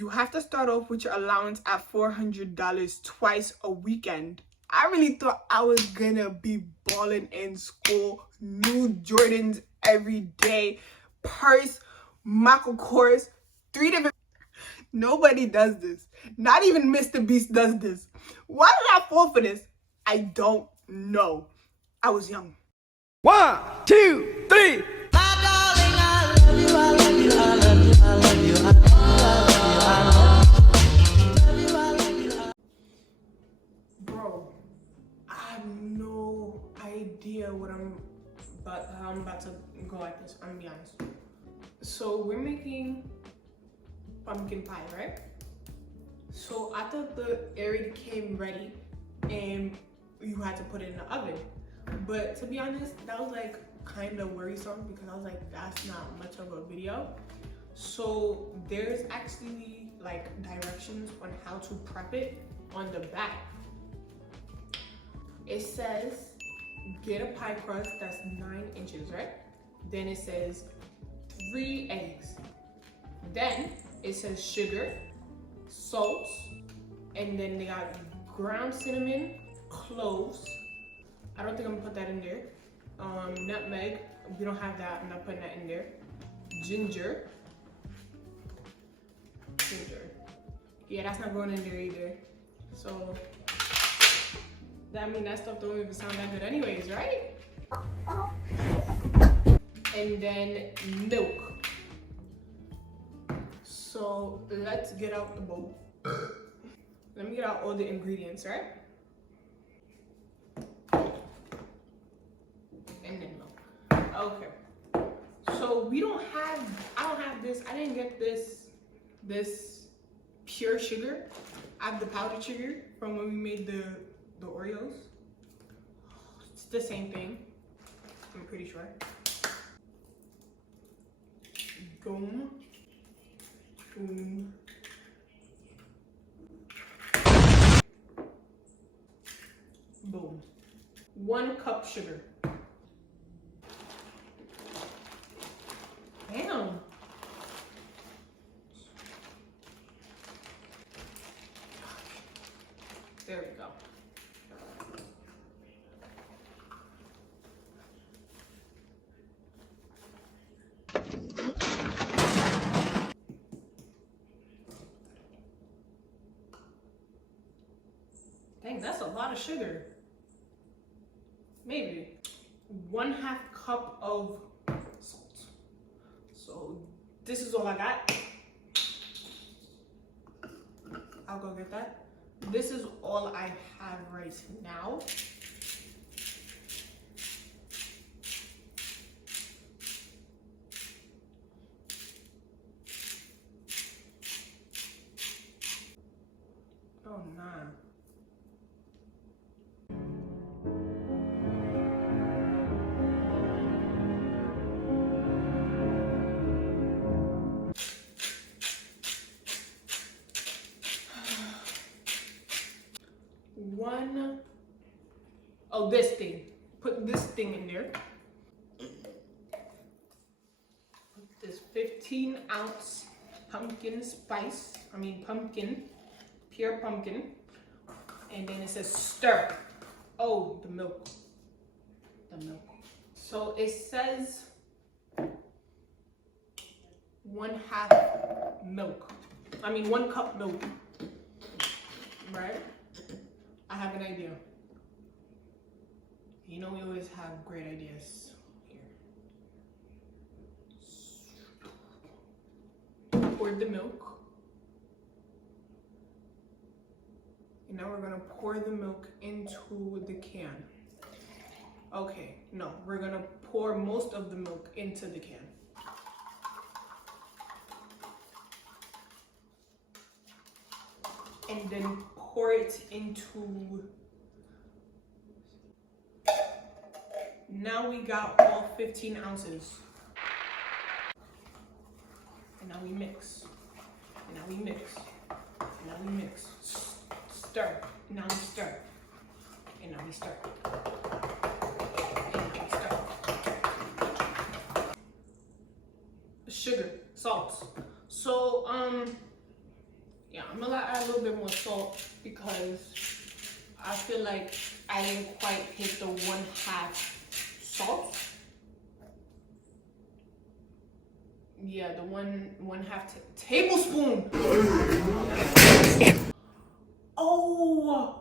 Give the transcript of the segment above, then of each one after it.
You have to start off with your allowance at $400 twice a weekend. I really thought I was gonna be balling in school. New Jordans every day. Purse, Michael Kors, 3 different... Nobody does this. Not even Mr. Beast does this. Why did I fall for this? I don't know. I was young. 1, 2, 3. Bro, I have no idea what how I'm about to go at this. I'm gonna be honest. So we're making pumpkin pie, right? So I thought the area came ready and you had to put it in the oven. But to be honest, that was like kind of worrisome because I was like, that's not much of a video. So there's actually like directions on how to prep it on the back. It says get a pie crust that's 9 inches, right? Then it says 3 eggs. Then it says sugar, salt, and then they got ground cinnamon, cloves. I don't think I'm gonna put that in there. Nutmeg, we don't have that, I'm not putting that in there. Ginger. Yeah, that's not going in there either. So that means that stuff don't even sound that good anyways, right? And then milk. So let's get out the bowl. Let me get out all the ingredients, right? And then milk. Okay. So I don't have this, I didn't get this pure sugar. I have the powdered sugar from when we made the Oreos. It's the same thing, I'm pretty sure. Boom. Boom. Boom. 1 cup sugar. Damn. There we go. Dang, that's a lot of sugar. Maybe 1/2 cup of salt. So this is all I got. I'll go get that. This is all I have right now. Oh man. Oh, this thing. Put this thing in there. Put this 15-ounce pumpkin, pure pumpkin. And then it says stir. Oh, the milk. So it says 1/2 milk. 1 cup milk. Right? I have an idea. You know we always have great ideas here. Pour the milk. And now we're gonna pour the milk into the can. Okay, no, we're gonna pour most of the milk into the can. And then pour it into... Now we got all 15 ounces. And now we mix. And now we mix. And now we mix. Stir. And now we stir. And now we stir. And now we stir. Sugar, salt. So I'm gonna add a little bit more salt because I feel like I didn't quite hit the 1/2 salt. Yeah, the one-half tablespoon. Oh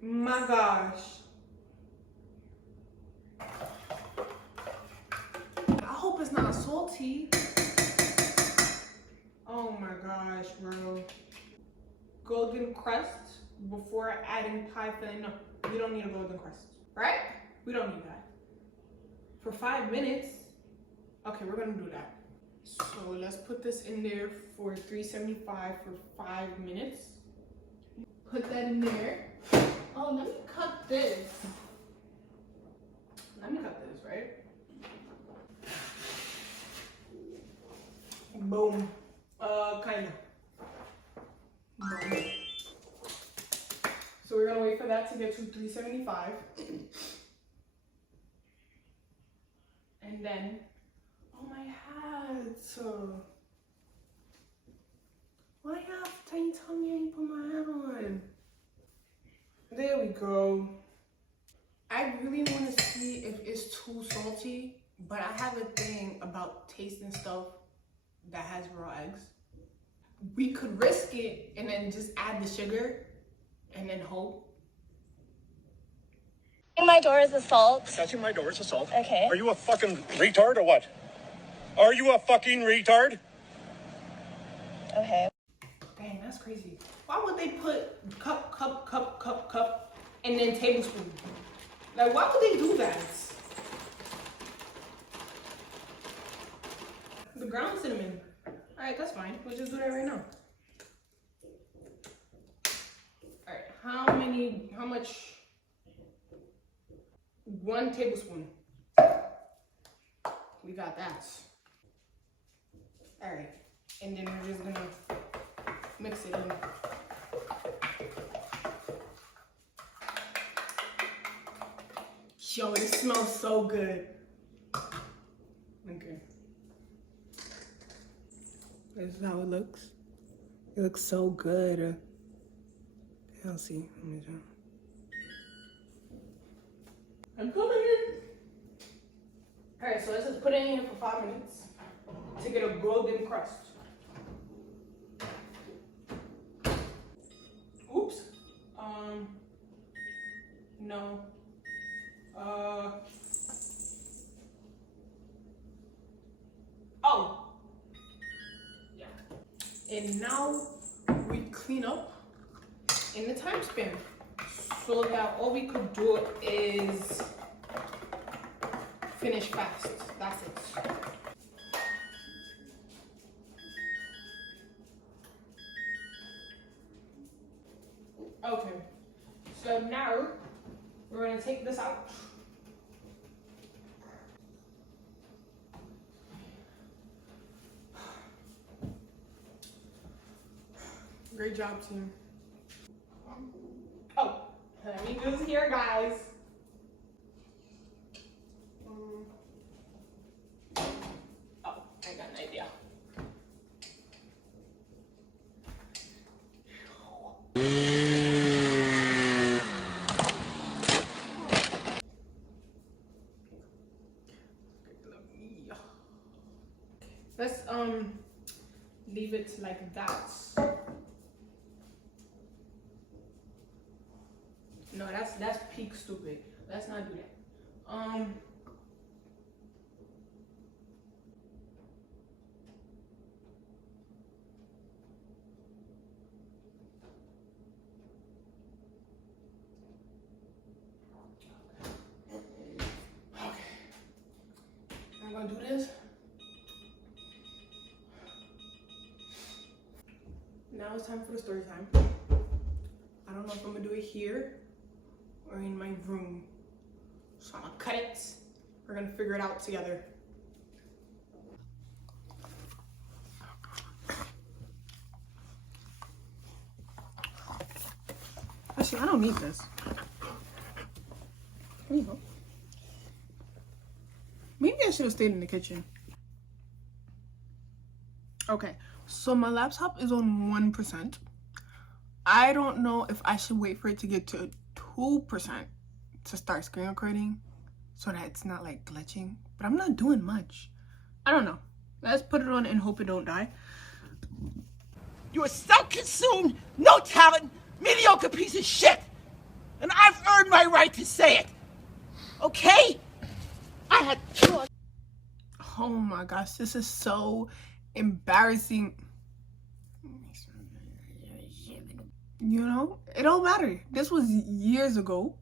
my gosh. I hope it's not salty. Oh my gosh, bro. Golden crust before adding pie filling. No, we don't need a golden crust, right? We don't need that. For 5 minutes. Okay, we're gonna do that. So let's put this in there for 375 for 5 minutes. Put that in there. Oh, let me cut this. Let me cut this, right? Boom. Kinda. Boom. So we're gonna wait for that to get to 375. And then, oh my hat. Why have tiny tummy? I ain't put my hat on. There we go. I really want to see if it's too salty, but I have a thing about tasting stuff that has raw eggs. We could risk it and then just add the sugar and then hope. My door is assault. Touching my door is assault. Okay. Are you a fucking retard or what? Are you a fucking retard? Okay. Dang, that's crazy. Why would they put cup, and then tablespoon? Like, why would they do that? The ground cinnamon. All right, that's fine. We'll just do that right now. All right, how much? 1 tablespoon. We got that. All right, and then we're just gonna mix it in. Yo, it smells so good. Okay. This is how it looks. It looks so good. I'll see. Let me try. I'm coming in. All right, so let's just put it in here for 5 minutes to get a golden crust. Oops. No. Oh. Yeah. And now we clean up in the time span so that all we could do is finish fast. That's it. Okay. So now we're gonna take this out. Great job, team. Oh, let me use here, guys. Oh, I got an idea. Let's leave it like that. No, that's peak stupid. Let's not do that. Okay. I'm gonna do this. Now it's time for the story time. I don't know if I'm gonna do it here or in my room. So I'm gonna cut it. We're gonna figure it out together. Actually, I don't need this. There you go. Maybe I should have stayed in the kitchen. Okay, So my laptop is on 1%. I don't know if I should wait for it to get to 2% to start screen recording so that it's not like glitching. But I'm not doing much. I don't know. Let's put it on and hope it don't die. You're self-consumed, no talent, mediocre piece of shit. And I've earned my right to say it. Okay? I had two. Oh my gosh, this is so embarrassing. You know, it don't matter. This was years ago.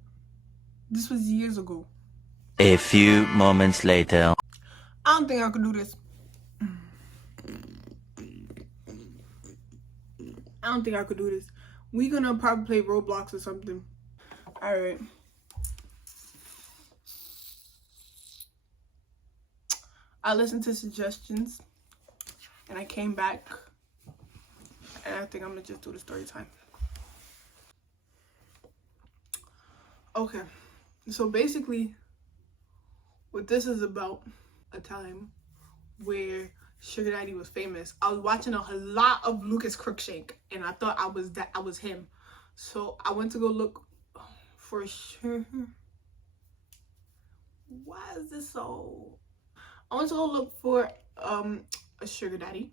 A few moments later. I don't think I could do this. We're gonna probably play Roblox or something. Alright. I listened to suggestions and I came back and I think I'm gonna just do the story time. Okay, so basically what this is about, a time where Sugar Daddy was famous. I was watching a lot of Lucas Crookshank and I thought I was him. So I went to go look for sure. Why is this so? I went to go look for a Sugar Daddy.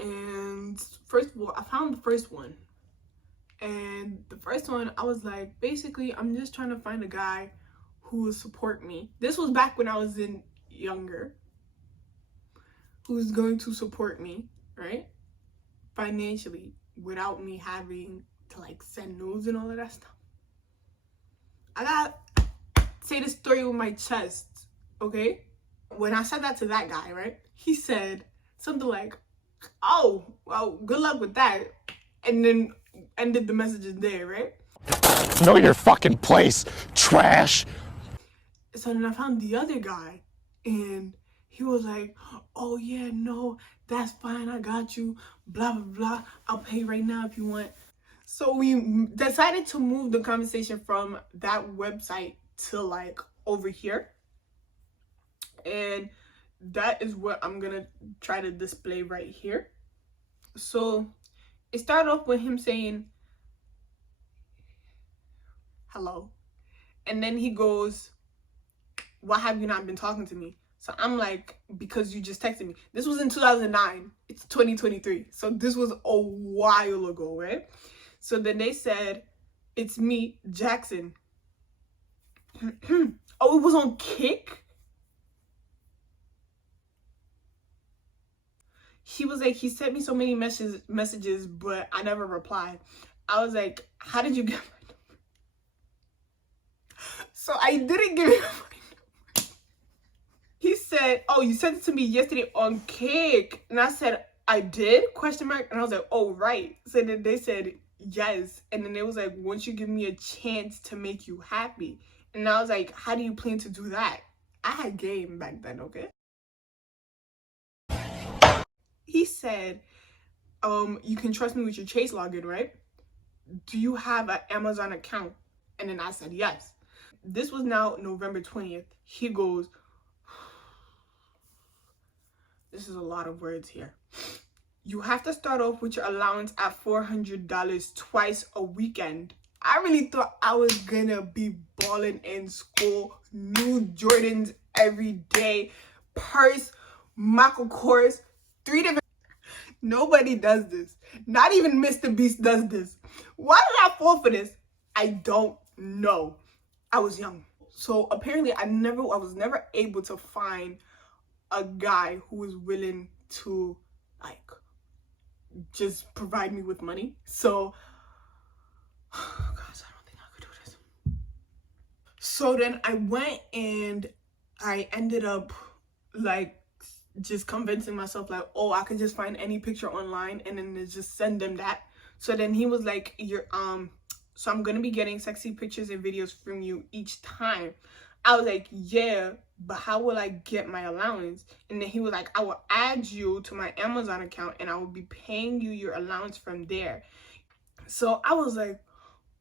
And first of all, I found the first one. And the first one, I was like, basically, I'm just trying to find a guy who will support me. This was back when I was younger. Who's going to support me, right? Financially, without me having to like send news and all of that stuff. I gotta say this story with my chest, okay? When I said that to that guy, right? He said something like, oh, well, good luck with that. And then ended the messages there, right? Know your fucking place, trash. So then I found the other guy and he was like, oh yeah, no, that's fine, I got you, blah, blah, blah. I'll pay right now if you want. So we decided to move the conversation from that website to like over here. And that is what I'm gonna try to display right here. So it started off with him saying, hello. And then he goes, why have you not been talking to me? So I'm like, because you just texted me. This was in 2009. It's 2023. So this was a while ago, right? So then they said, it's me, Jackson. Oh, it was on Kick? He was like, he sent me so many messages, but I never replied. I was like, how did you get my number? So I didn't give him my number. He said, oh, you sent it to me yesterday on Kick. And I said, I did? Question mark. And I was like, oh, right. So then they said, yes. And then it was like, won't you give me a chance to make you happy? And I was like, how do you plan to do that? I had game back then, okay? He said, you can trust me with your Chase login, right? Do you have an Amazon account? And then I said, yes. This was now November 20th. He goes, this is a lot of words here. You have to start off with your allowance at $400 twice a weekend. I really thought I was gonna be balling in school. New Jordans every day. Purse, Michael Kors, 3 different. Nobody does this. Not even Mr. Beast does this. Why did I fall for this? I don't know. I was young. So apparently I was never able to find a guy who was willing to like just provide me with money. So gosh, I don't think I could do this. So then I went and I ended up like just convincing myself like, oh, I could just find any picture online and then just send them that. So then he was like, so I'm gonna be getting sexy pictures and videos from you each time. I was like, yeah, but how will I get my allowance? And then he was like, I will add you to my Amazon account and I will be paying you your allowance from there. So I was like,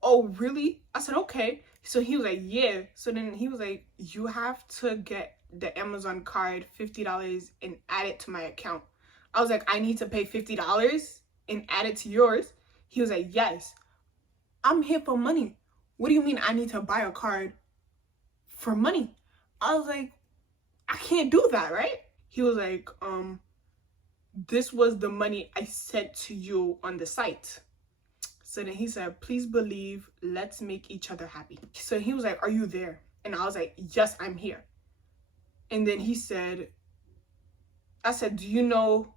oh, really? I said, okay. So he was like, yeah. So then he was like, you have to get the Amazon card, $50, and add it to my account. I was like, I need to pay $50 and add it to yours? He was like, yes. I'm here for money. What do you mean I need to buy a card for money? I was like, I can't do that, right? He was like, this was the money I sent to you on the site. So then he said, please believe, let's make each other happy. So he was like, are you there? And I was like, yes, I'm here. And then he said, I said, do you know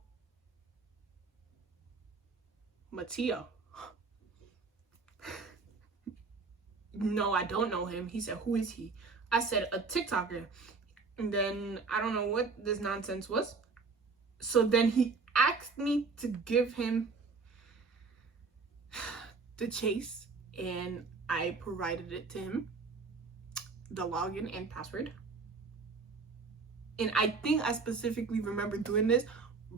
Mateo? No, I don't know him. He said, who is he? I said, a TikToker. And then I don't know what this nonsense was. So then he asked me to give him the chase, and I provided it to him, the login and password. And I think I specifically remember doing this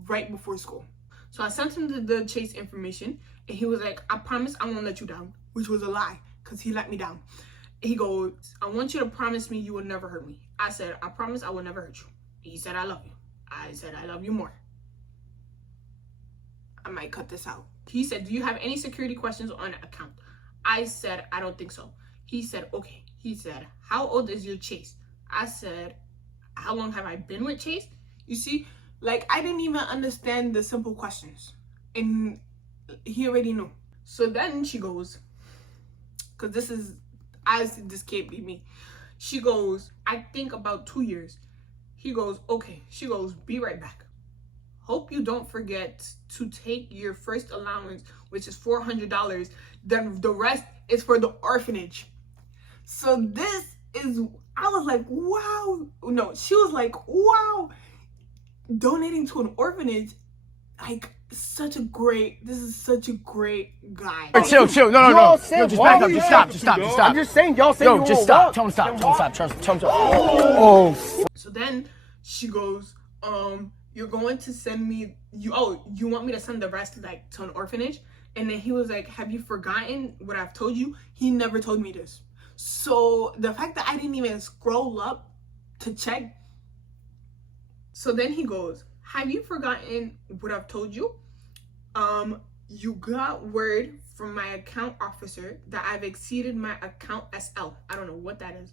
right before school. So I sent him the chase information, and he was like, I promise I won't let you down, which was a lie because he let me down. He goes, I want you to promise me you will never hurt me. I said, I promise I will never hurt you. He said, I love you. I said, I love you more. I might cut this out. He said, do you have any security questions on account? I said, I don't think so. He said, okay. He said, how old is your Chase? I said, how long have I been with Chase? You see, like, I didn't even understand the simple questions. And he already knew. So then she goes, because this can't be me. She goes, I think about 2 years. He goes, okay. She goes, be right back. Hope you don't forget to take your first allowance, which is $400. Then the rest is for the orphanage. So this is, I was like, wow. No, she was like, wow. Donating to an orphanage, like, this is such a great guy. Hey, chill. No. Just back up. Just stop. I'm just saying, y'all say Yo, just stop. Tell him stop. Oh. So then she goes, you're going to send me, you want me to send the rest, like, to an orphanage? And then he was like, have you forgotten what I've told you? He never told me this. So the fact that I didn't even scroll up to check. So then he goes, have you forgotten what I've told you? You got word from my account officer that I've exceeded my account SL. I don't know what that is.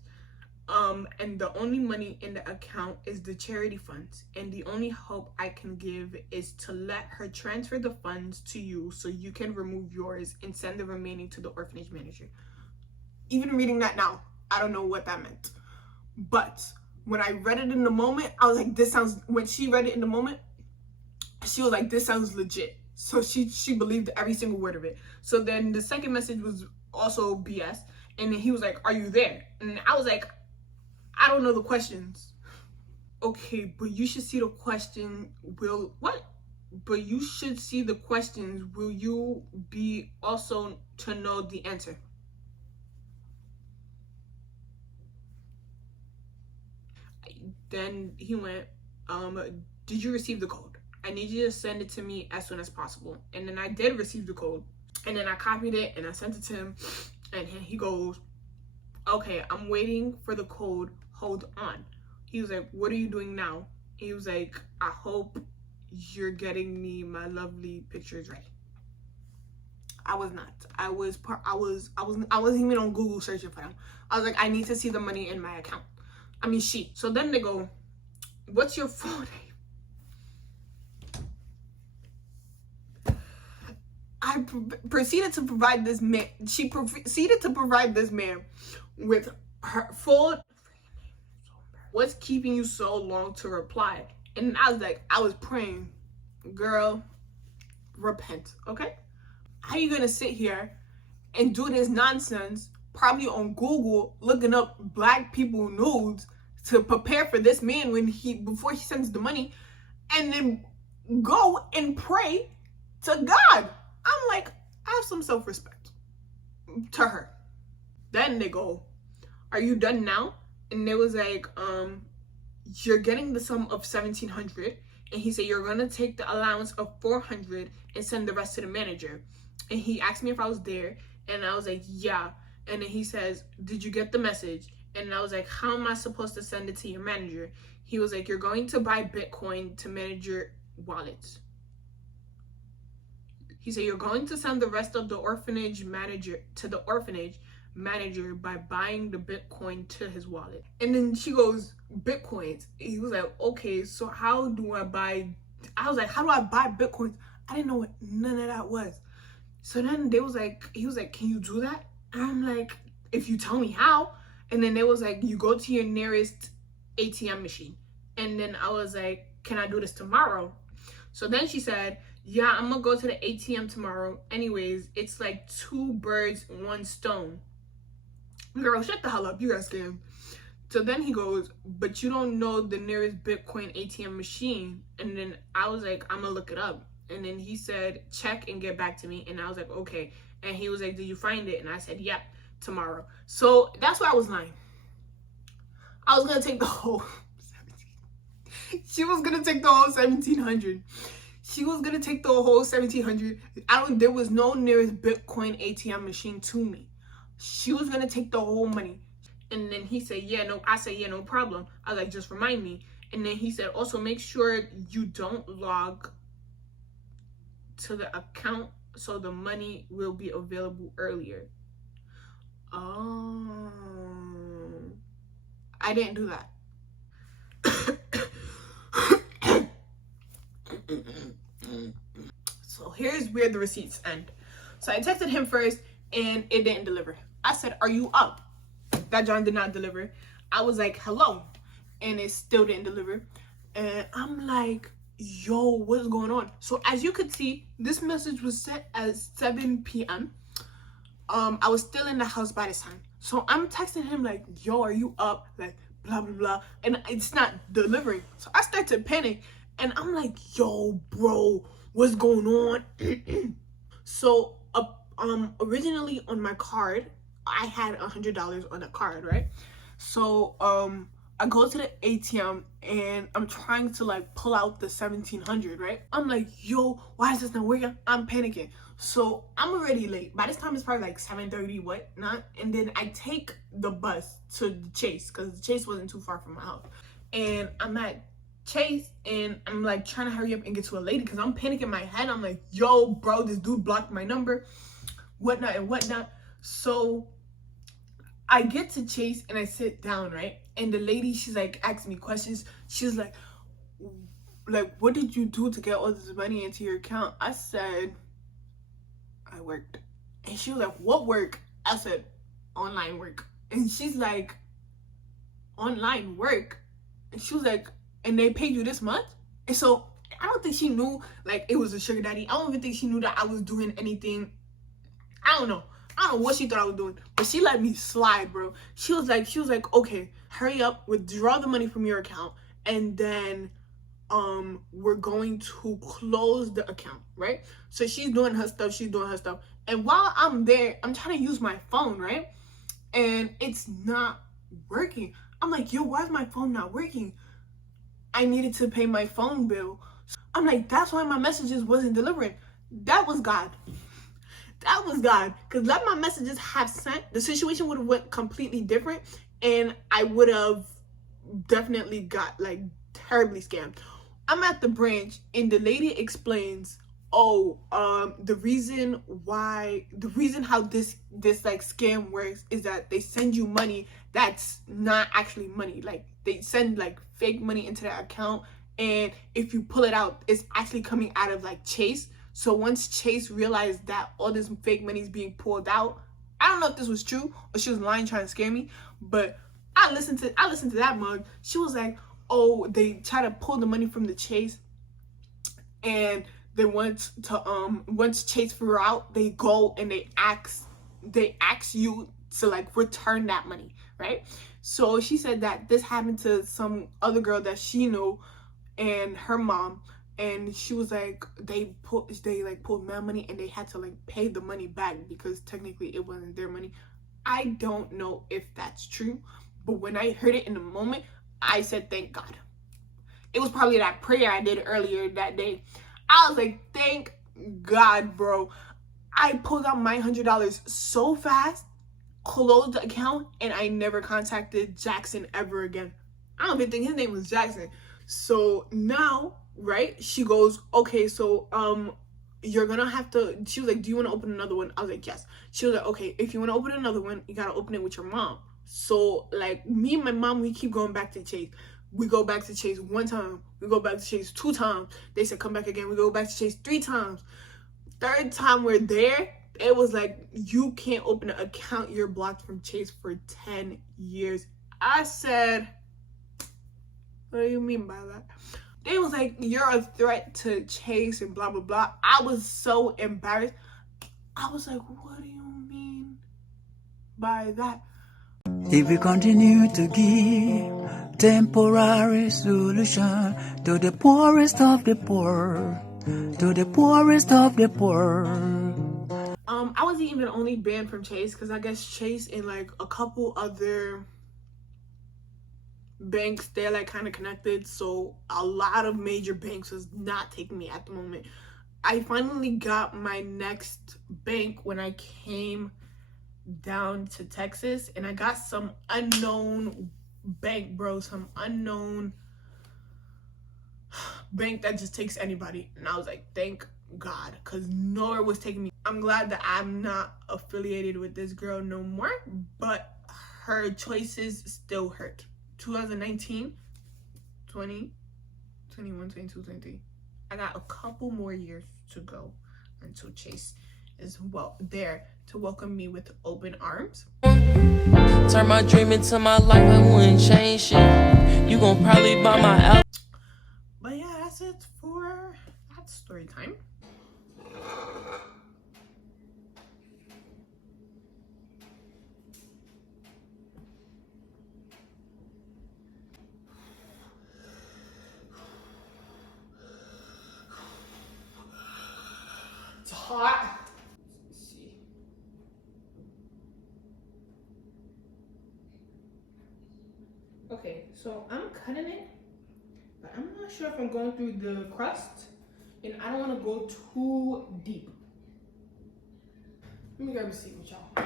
And the only money in the account is the charity funds. And the only hope I can give is to let her transfer the funds to you so you can remove yours and send the remaining to the orphanage manager. Even reading that now, I don't know what that meant. But when I read it in the moment, I was like, when she read it in the moment, she was like, this sounds legit. So she believed every single word of it. So then the second message was also BS. And then he was like, are you there? And I was like, I don't know the questions. Okay, but you should see the question. But you should see the questions. Will you be also to know the answer? Then he went, did you receive the code? I need you to send it to me as soon as possible. And then I did receive the code. And then I copied it and I sent it to him. And he goes, okay, I'm waiting for the code. Hold on. He was like, what are you doing now? He was like, I hope you're getting me my lovely pictures ready. I was not. I wasn't even on Google searching for them. I was like, I need to see the money in my account. So then they go, what's your full name? I proceeded to provide this man. She proceeded to provide this man with her full. What's keeping you so long to reply? And I was like, I was praying, girl, repent, okay? How are you gonna sit here and do this nonsense, probably on Google, looking up black people nudes to prepare for this man before he sends the money, and then go and pray to God? I'm like, I have some self-respect to her. Then they go, are you done now? And they was like, you're getting the sum of $1,700. And he said, you're gonna take the allowance of $400 and send the rest to the manager. And he asked me if I was there, and I was like, yeah. And then he says, did you get the message? And I was like, how am I supposed to send it to your manager? He was like, you're going to buy Bitcoin to manage your wallets. He said, you're going to send the rest of the orphanage manager to the orphanage manager by buying the Bitcoin to his wallet. And then she goes, Bitcoins. He was like, okay, so how do I buy? I was like, how do I buy Bitcoins? I didn't know what none of that was. So then he was like, can you do that? And I'm like, if you tell me how. And then they was like, you go to your nearest ATM machine. And then I was like, can I do this tomorrow? So then she said, yeah, I'm gonna go to the ATM tomorrow. Anyways, it's like 2 birds, 1 stone. Girl, shut the hell up, you got scammed. So then he goes, but you don't know the nearest Bitcoin ATM machine. And then I was like, I'm gonna look it up. And then he said, check and get back to me. And I was like, okay. And he was like, did you find it? And I said, yep, tomorrow. So that's why I was lying. I was gonna take the whole 17. She was gonna take the whole 1700. She was gonna take the whole 1700. There was no nearest Bitcoin ATM machine to me. She was gonna take the whole money. And then he said, yeah, no. I said, yeah, no problem. I was like, just remind me. And then he said, also make sure you don't log to the account so the money will be available earlier. Oh, I didn't do that. So here's where the receipts end. So I texted him first and it didn't deliver. I said, are you up? That John did not deliver. I was like, hello, and it still didn't deliver. And I'm like, yo, what's going on? So as you could see, this message was sent at 7 p.m. I was still in the house by this time. So I'm texting him like, yo, are you up? Like, blah, blah, blah. And it's not delivering. So I start to panic. And I'm like, yo, bro, what's going on? So originally on my card, I had $100 on the card, right? So I go to the ATM and I'm trying to like pull out the 1700, right? I'm like, yo, why is this not working? I'm panicking. So I'm already late. By this time it's probably like 7:30, whatnot. And then I take the bus to the Chase because the Chase wasn't too far from my house. And I'm at Chase and I'm like trying to hurry up and get to a lady because I'm panicking in my head. I'm like, yo, bro, this dude blocked my number, whatnot and whatnot. So I get to Chase and I sit down, right? And the lady, she's like asking me questions. She's like, what did you do to get all this money into your account? I said, I worked. And she was like, what work? I said, online work. And she's like, online work? And she was like, and they paid you this much? And so I don't think she knew like it was a sugar daddy. I don't even think she knew that I was doing anything. I don't know what she thought I was doing, but she let me slide, bro. She was like, okay, hurry up, withdraw the money from your account, and then we're going to close the account, right? So she's doing her stuff, and while I'm there, I'm trying to use my phone, right? And it's not working. I'm like, yo, why is my phone not working? I needed to pay my phone bill. I'm like, that's why my messages wasn't delivering. That was God. That was God. Because let my messages have sent, the situation would have went completely different. And I would have definitely got like terribly scammed. I'm at the branch and the lady explains, the reason how this like scam works is that they send you money that's not actually money. Like they send like fake money into their account, and if you pull it out, it's actually coming out of like Chase. So once Chase realized that all this fake money is being pulled out, I don't know if this was true or she was lying trying to scare me, but I listened to that mug. She was like, oh, they try to pull the money from the Chase, and they want to once Chase figure out, they go and they ask you to like return that money, right? So she said that this happened to some other girl that she knew and her mom, and she was like, they pulled mad money and they had to like pay the money back because technically it wasn't their money. I don't know if that's true, but when I heard it in the moment, I said, thank God. It was probably that prayer I did earlier that day. I was like, thank God, bro. I pulled out my $100 so fast, closed the account, and I never contacted Jackson ever again. I don't even think his name was Jackson. So now, right, she goes, okay, so you're gonna have to, she was like, do you want to open another one? I was like, yes. She was like, okay, if you want to open another one, you gotta open it with your mom. So like me and my mom, we keep going back to Chase. We go back to Chase 1 time, we go back to Chase 2 times. They said come back again. We go back to Chase 3 times. 3rd time we're there, it was like, you can't open an account, you're blocked from Chase for 10 years. I said, what do you mean by that? They was like, you're a threat to Chase and blah blah blah. I was so embarrassed. I was like, what do you mean by that? If we continue to give temporary solution to the poorest of the poor, to the poorest of the poor. I wasn't even only banned from Chase because I guess Chase and like a couple other banks, they're like kind of connected, so a lot of major banks was not taking me at the moment. I finally got my next bank when I came down to Texas, and I got some unknown bank, bro, some unknown bank that just takes anybody. And I was like, thank God, because nowhere was taking me. I'm glad that I'm not affiliated with this girl no more, but her choices still hurt. 2019, 20, 21, 22, 23. I got a couple more years to go until Chase is there to welcome me with open arms. Turn my dream into my life, I wouldn't change shit. You gon' probably buy my album. But yeah, that's it for that story time. It's hot. Let's see. Okay, so I'm cutting it, but I'm not sure if I'm going through the crust, and I don't want to go too deep. Let me grab a seat with y'all.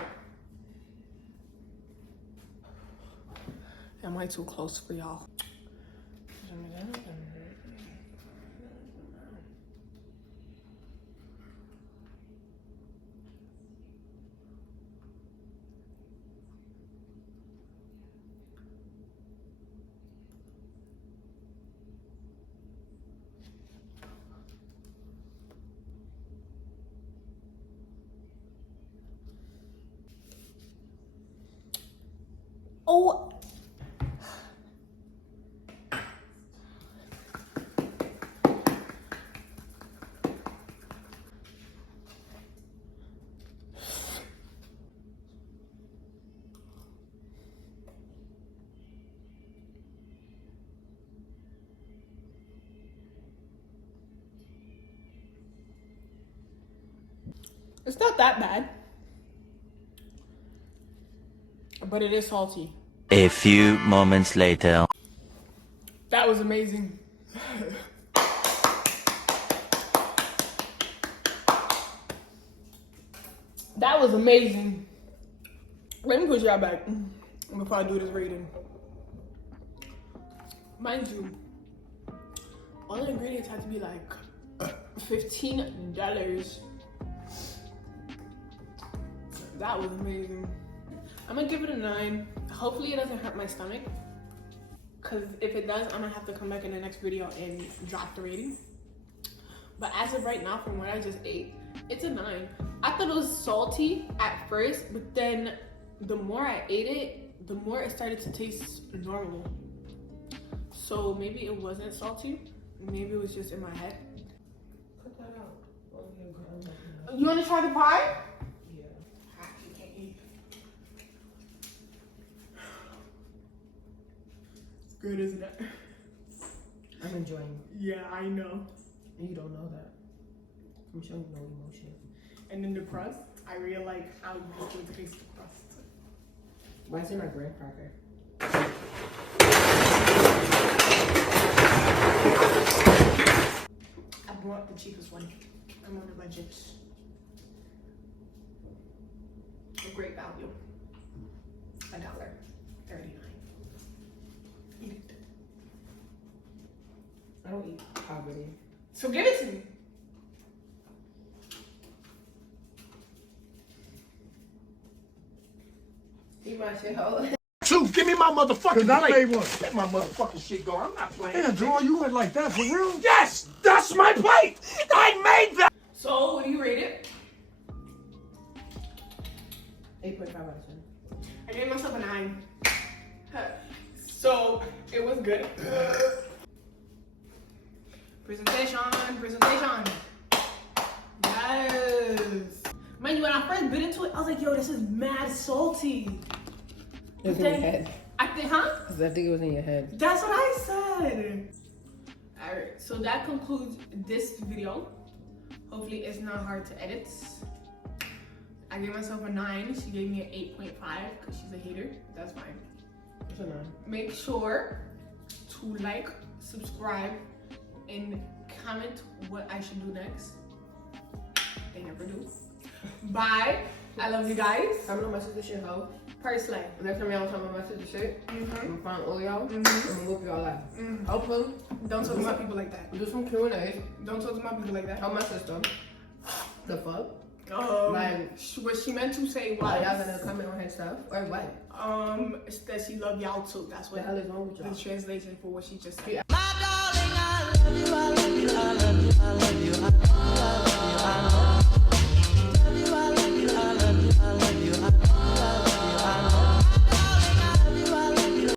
Am I too close for y'all? Oh. It's not that bad, but it is salty. A few moments later. That was amazing. That was amazing. Let me put y'all back before I do this rating. Mind you, all the ingredients had to be like $15. That was amazing. I'm gonna give it a 9. Hopefully it doesn't hurt my stomach, because if it does, I'm gonna have to come back in the next video and drop the rating. But as of right now, from what I just ate, it's a 9. I thought it was salty at first, but then the more I ate it, the more it started to taste normal. So maybe it wasn't salty. Maybe it was just in my head. Put that out. You wanna try the pie? Yeah. I actually can't eat. It's good, isn't it? I'm enjoying. Yeah, I know. And you don't know that. I'm showing no emotion. And then the crust, I really like how you can taste the crust. Why is it not graham cracker? I bought the cheapest one. I'm on a budget. A great value. $1.39. Eat it. I don't eat poverty. So give it to me. Eat my shit, hoe. Two, give me my motherfucking I plate. made one. Let my motherfucking shit go. I'm not playing. Damn, Joel, you went like that for real? Yes, that's my plate. I made that. So what do you rate it? 8.5 out of 10. I gave myself a 9. So it was good. Presentation. Yes. Man, when I first bit into it, I was like, yo, this is mad salty. It was in your head. I think, huh? I think it was in your head. That's what I said. Alright, so that concludes this video. Hopefully it's not hard to edit. I gave myself a 9. She gave me an 8.5 because she's a hater. That's fine. It's a 9. Make sure to like, subscribe, and comment what I should do next. They never do. Bye. I love you guys. Comment on my sister shit, hoe. Parsley. Next time y'all talk about my sister shit, I'm gonna find all y'all. I'm Mhm. gonna whoop y'all out. Hopefully, Don't talk about people like that. do some Q&As. Don't talk about people like that. Tell my sister. The fuck? Like, what she meant to say Why was, y'all gonna comment on her stuff? Or what? that she loved y'all too. That's The what hell is wrong with the y'all? translation for what she just said. Yeah. My darling, I love you.